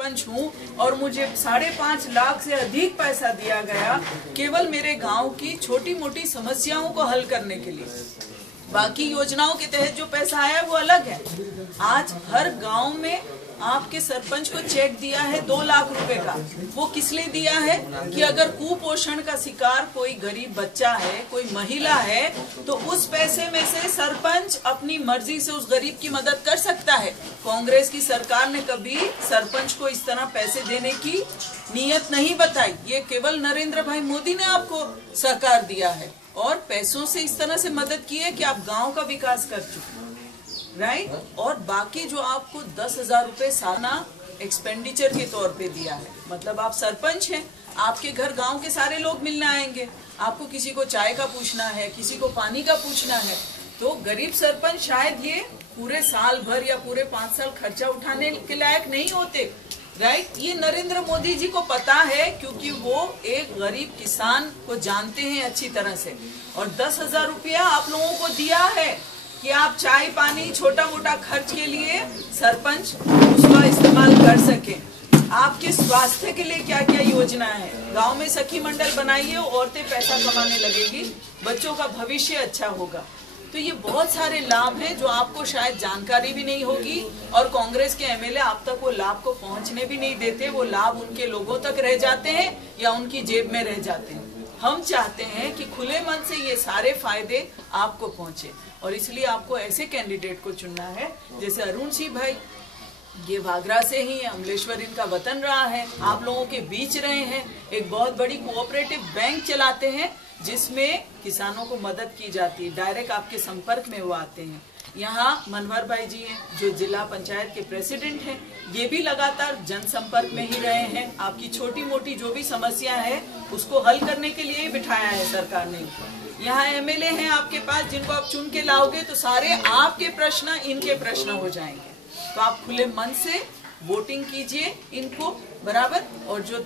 सरपंच हूँ और मुझे 5.5 लाख से अधिक पैसा दिया गया केवल मेरे गांव की छोटी मोटी समस्याओं को हल करने के लिए। बाकी योजनाओं के तहत जो पैसा आया वो अलग है। आज हर गांव में आपके सरपंच को चेक दिया है 2 लाख रुपए का। वो किस लिए दिया है कि अगर कुपोषण का शिकार कोई गरीब बच्चा है, कोई महिला है, तो उस पैसे में से सरपंच अपनी मर्जी से उस गरीब की मदद कर सकता है। कांग्रेस की सरकार ने कभी सरपंच को इस तरह पैसे देने की नीयत नहीं बताई। ये केवल नरेंद्र भाई मोदी ने आपको सहकार दिया है और पैसों से इस तरह से मदद की है कि आप गाँव का विकास कर चुके हैं, राइट। और बाकी जो आपको 10,000 रुपए सालाना एक्सपेंडिचर के तौर पे दिया है, मतलब आप सरपंच हैं, आपके घर गांव के सारे लोग मिलने आएंगे, आपको किसी को चाय का पूछना है, किसी को पानी का पूछना है, तो गरीब सरपंच शायद ये पूरे साल भर या पूरे 5 साल खर्चा उठाने के लायक नहीं होते, राइट। ये नरेंद्र मोदी जी को पता है क्योंकि वो एक गरीब किसान को जानते हैं अच्छी तरह से। और 10,000 रुपया आप लोगों को दिया है कि आप चाय पानी छोटा मोटा खर्च के लिए सरपंच उसका इस्तेमाल कर सके। आपके स्वास्थ्य के लिए क्या क्या योजना है, गांव में सखी मंडल बनाइए, औरतें पैसा कमाने लगेगी, बच्चों का भविष्य अच्छा होगा। तो ये बहुत सारे लाभ हैं जो आपको शायद जानकारी भी नहीं होगी और कांग्रेस के एमएलए आप तक वो लाभ को पहुंचने भी नहीं देते। वो लाभ उनके लोगों तक रह जाते हैं या उनकी जेब में रह जाते हैं। हम चाहते हैं कि खुले मन से ये सारे फायदे आपको पहुंचे और इसलिए आपको ऐसे कैंडिडेट को चुनना है जैसे अरुण सिंह भाई। ये वागरा से ही अमलेश्वर इनका वतन रहा है, आप लोगों के बीच रहे हैं, एक बहुत बड़ी कोऑपरेटिव बैंक चलाते हैं जिसमें किसानों को मदद की जाती है, डायरेक्ट आपके संपर्क में वो आते हैं। यहाँ मनोहर भाई जी हैं जो जिला पंचायत के प्रेसिडेंट हैं, ये भी लगातार जनसंपर्क में ही रहे हैं। आपकी छोटी मोटी जो भी समस्या है उसको हल करने के लिए ही बिठाया है सरकार ने। यहाँ एमएलए हैं आपके पास जिनको आप चुन के लाओगे तो सारे आपके प्रश्न इनके प्रश्न हो जाएंगे। तो आप खुले मन से वोटिंग कीजिए इनको बराबर। और जो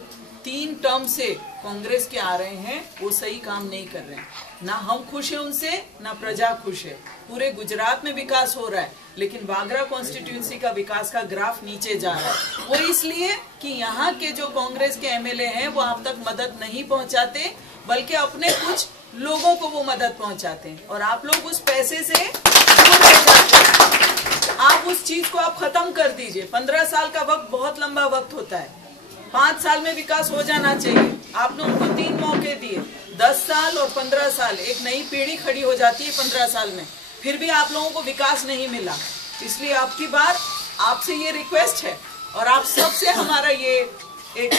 3 टर्म से कांग्रेस के आ रहे हैं वो सही काम नहीं कर रहे हैं, ना हम खुश हैं उनसे, ना प्रजा खुश है। पूरे गुजरात में विकास हो रहा है लेकिन वागरा कॉन्स्टिट्यूंसी का विकास का ग्राफ नीचे जा रहा है। वो इसलिए कि यहाँ के जो कांग्रेस के एमएलए हैं वो आप तक मदद नहीं पहुँचाते बल्कि अपने कुछ लोगों को वो मदद पहुँचाते हैं और आप लोग उस पैसे से दूर रह जाते हैं। आप उस चीज को आप खत्म कर दीजिए। 15 साल का वक्त बहुत लंबा वक्त होता है, 5 साल में विकास हो जाना चाहिए। आपने उनको 3 मौके दिए, 10 साल और 15 साल, एक नई पीढ़ी खड़ी हो जाती है 15 साल में, फिर भी आप लोगों को विकास नहीं मिला। इसलिए आपकी बार आपसे ये रिक्वेस्ट है और आप सबसे हमारा ये एक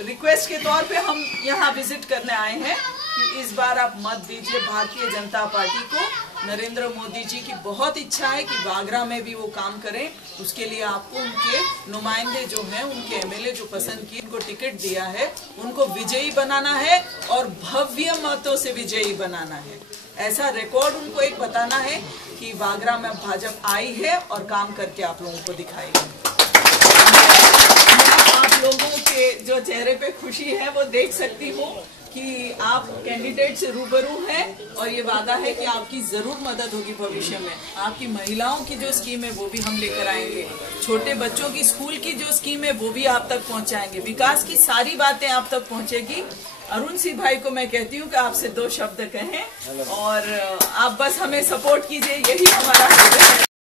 रिक्वेस्ट के तौर पे हम यहाँ विजिट करने आए हैं कि इस बार आप मत दीजिए भारतीय जनता पार्टी को। नरेंद्र मोदी जी की बहुत इच्छा है कि वागरा में भी वो काम करें, उसके लिए आपको उनके नुमाइंदे जो हैं, उनके एमएलए जो पसंद किए, उनको टिकट दिया है, उनको विजयी बनाना है और भव्य मतों से विजयी बनाना है। ऐसा रिकॉर्ड उनको एक बताना है कि वागरा में भाजपा आई है और काम करके आप लोगों को दिखाएगी। आप लोगों के जो चेहरे पे खुशी है वो देख सकती हूँ कि आप कैंडिडेट से रूबरू हैं और ये वादा है कि आपकी जरूर मदद होगी भविष्य में। आपकी महिलाओं की जो स्कीम है वो भी हम लेकर आएंगे, छोटे बच्चों की स्कूल की जो स्कीम है वो भी आप तक पहुंचाएंगे, विकास की सारी बातें आप तक पहुंचेगी। अरुण सिंह भाई को मैं कहती हूँ कि आपसे 2 शब्द कहें और आप बस हमें सपोर्ट कीजिए, यही हमारा है।